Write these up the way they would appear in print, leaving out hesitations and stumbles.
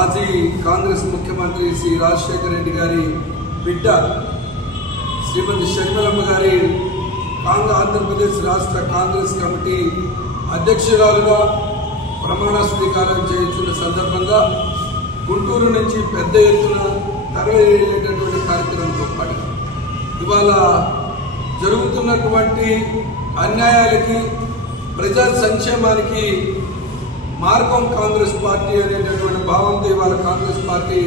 మాజీ కాంగ్రెస్ ముఖ్యమంత్రి శ్రీ రాజశేఖర రెడ్డి గారి బిడ్డ శ్రీమతి షర్మిలమ్మ గారి ఆంధ్రప్రదేశ్ రాష్ట్ర కాంగ్రెస్ కమిటీ అధ్యక్షురాలుగా ప్రమాణ స్వీకారం చేయించిన సందర్భంగా గుంటూరు నుంచి పెద్ద ఎత్తున తరలివేసేటటువంటి కార్యక్రమంతో పాటు ఇవాళ జరుగుతున్నటువంటి అన్యాయాలకి ప్రజా సంక్షేమానికి మార్గం కాంగ్రెస్ పార్టీ అనేటటువంటి భావంతో ఇవాళ కాంగ్రెస్ పార్టీ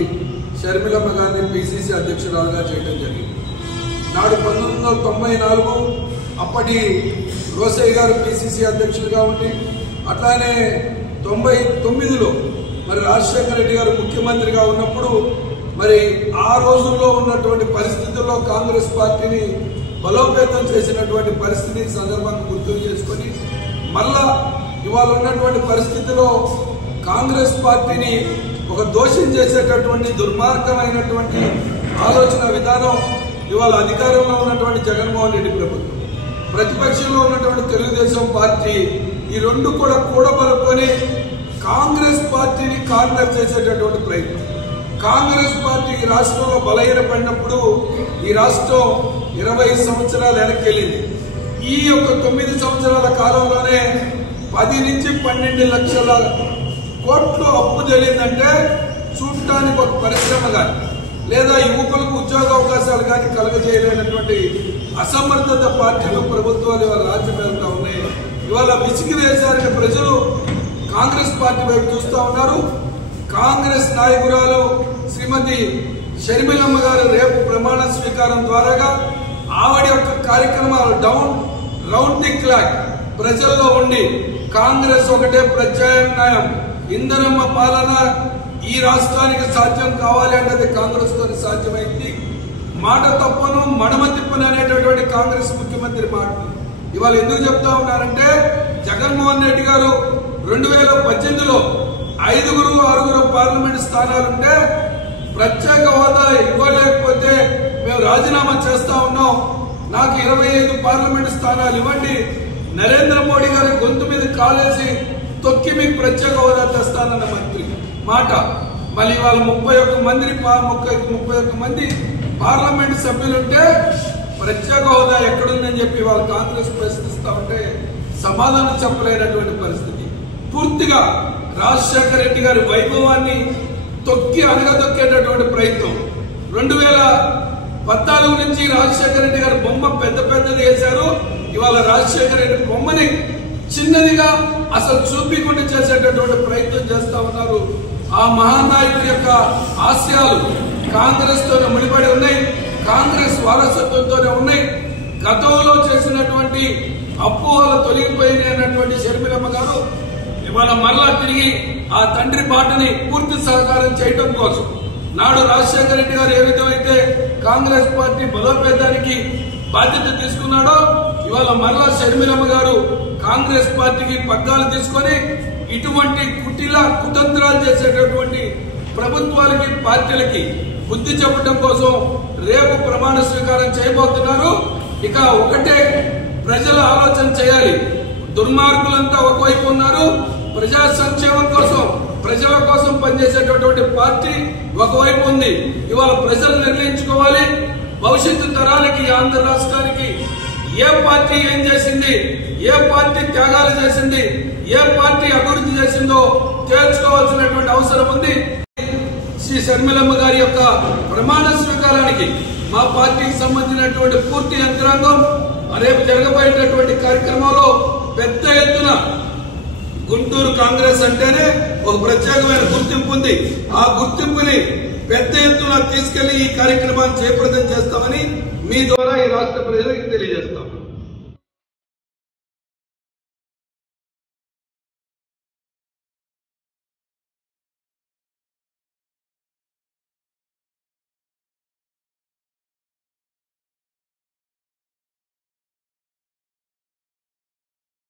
షర్మిలమ్మ గారిని పిసిసి అధ్యక్షురాలుగా చేయడం జరిగింది. నాడు 1994 అప్పటి రోసయ్య గారు పిసిసి అధ్యక్షులుగా ఉండి అట్లానే 99లో మరి రాజశేఖర రెడ్డి గారు ముఖ్యమంత్రిగా ఉన్నప్పుడు మరి ఆ రోజుల్లో ఉన్నటువంటి పరిస్థితుల్లో కాంగ్రెస్ పార్టీని బలోపేతం చేసినటువంటి పరిస్థితి సందర్భంగా గుర్తు చేసుకొని మళ్ళా ఇవాళ ఉన్నటువంటి పరిస్థితిలో కాంగ్రెస్ పార్టీని ఒక దోషం చేసేటటువంటి దుర్మార్గమైనటువంటి ఆలోచన విధానం ఇవాళ అధికారంలో ఉన్నటువంటి జగన్మోహన్ రెడ్డి ప్రభుత్వం, ప్రతిపక్షంలో ఉన్నటువంటి తెలుగుదేశం పార్టీ ఈ రెండు కూడా కూడబలుకొని కాంగ్రెస్ పార్టీని కార్నర్ చేసేటటువంటి ప్రయత్నం. కాంగ్రెస్ పార్టీ ఈ రాష్ట్రంలో బలహీనపడినప్పుడు ఈ రాష్ట్రం 20 సంవత్సరాలు వెనక్కి వెళ్ళింది. ఈ యొక్క 9 సంవత్సరాల కాలంలోనే 10 నుంచి 12 లక్షల కోట్లు అప్పు జరిగిందంటే చూడటానికి ఒక పరిశ్రమ కానీ లేదా యువకులకు ఉద్యోగ అవకాశాలు కానీ కలుగజేయలేనటువంటి అసమర్థత పార్టీలు ప్రభుత్వాలు ఇవాళ రాజ్యం వెళ్తా ఉన్నాయి. ఇవాళ విసిగి వేశారని ప్రజలు కాంగ్రెస్ పార్టీ వైపు చూస్తూ ఉన్నారు. కాంగ్రెస్ నాయకురాలు శ్రీమతి షర్మిలమ్మ గారు రేపు ప్రమాణ స్వీకారం ద్వారాగా ఆవిడ యొక్క కార్యక్రమాలు రౌండ్ ది క్లాక్ ప్రజల్లో ఉండి కాంగ్రెస్ ఒకటే ప్రత్యామ్నాయం, ఇందరమ్మ పాలన ఈ రాష్ట్రానికి సాధ్యం కావాలి అంటే కాంగ్రెస్ తో సాధ్యమైంది. మాట తప్పను మడమ తిప్పను అనేటటువంటి కాంగ్రెస్ ముఖ్యమంత్రి మాటలు ఇవాళ ఎందుకు చెప్తా ఉన్నారంటే జగన్మోహన్ రెడ్డి గారు 2018లో 5-6 పార్లమెంట్ స్థానాలుంటే ప్రత్యేక హోదా ఇవ్వలేకపోతే మేము రాజీనామా చేస్తా ఉన్నాం, నాకు 25 పార్లమెంట్ స్థానాలు ఇవ్వండి, నరేంద్ర మోడీ గారి గొంతు మీద కాలేసి తొక్కి మీకు ప్రత్యేక హోదా తెస్తానన్న మంత్రి మాట. మళ్ళీ వాళ్ళ 31 మంది పార్లమెంట్ సభ్యులుంటే ప్రత్యేక హోదా ఎక్కడుందని చెప్పి వాళ్ళు కాంగ్రెస్ ప్రశ్నిస్తా ఉంటే సమాధానం చెప్పలేనటువంటి పరిస్థితి. పూర్తిగా రాజశేఖర రెడ్డి గారి వైభవాన్ని తొక్కి అనగదొక్కేటటువంటి ప్రయత్నం. 2014 నుంచి రాజశేఖర రెడ్డి గారి బొమ్మ పెద్దది వేశారు. ఇవాళ రాజశేఖర రెడ్డి బొమ్మని చిన్నదిగా అసలు చూపించకుండా చేసేటటువంటి ప్రయత్నం చేస్తా ఉన్నారు. ఆ మహానాయకుడి యొక్క ఆశయాలు కాంగ్రెస్ తోనే ముడిపడి ఉన్నాయి, కాంగ్రెస్ వారసత్వంతోనే ఉన్నాయి. గతంలో చేసినటువంటి అపోహలు తొలగిపోయినాయి అన్నటువంటి షర్మిలమ్మ గారు ఇవాళ మరలా తిరిగి ఆ తండ్రి బాటని పూర్తి సహకారం చేయడం కోసం నాడు రాజశేఖర రెడ్డి గారు ఏ విధమైతే కాంగ్రెస్ పార్టీ బలోపేతానికి బాధ్యత తీసుకున్నాడో ఇవాళ మరలా షర్మిలమ్మ గారు కాంగ్రెస్ పార్టీకి పగ్గాలు తీసుకొని ఇటువంటి కుతంత్రాలు చేసేటటువంటి ప్రభుత్వాలకి పార్టీలకి బుద్ధి చెప్పడం కోసం రేపు ప్రమాణ స్వీకారం చేయబోతున్నారు. ఇక ఒకటే ప్రజల ఆలోచన చేయాలి. దుర్మార్గులంతా ఒకవైపు ఉన్నారు, ప్రజా సంక్షేమం కోసం ప్రజల కోసం పనిచేసేటటువంటి పార్టీ ఒకవైపు ఉంది. ఇవాళ ప్రజలు నిర్ణయించుకోవాలి భవిష్యత్తు తరాలకి ఆంధ్ర రాష్ట్రానికి ఏ పార్టీ ఏం చేసింది, ఏ పార్టీ త్యాగాలు చేసింది, ఏ పార్టీ అభివృద్ధి చేసిందో తేల్చుకోవాల్సినటువంటి అవసరం ఉంది. శ్రీ షర్మిలమ్మ గారి యొక్క ప్రమాణ స్వీకారానికి మా పార్టీకి సంబంధించినటువంటి పూర్తి యంత్రాంగం రేపు జరగబోయేటటువంటి కార్యక్రమంలో పెద్ద ఎత్తున గుంటూరు కాంగ్రెస్ అంటేనే ఒక ప్రత్యేకమైన గుర్తింపు ఉంది. ఆ గుర్తింపుని పెద్ద ఎత్తున తీసుకెళ్లి ఈ కార్యక్రమాన్ని జయప్రదం చేస్తామని మీ ద్వారా ఈ రాష్ట్ర ప్రజలకు తెలియజేస్తాం.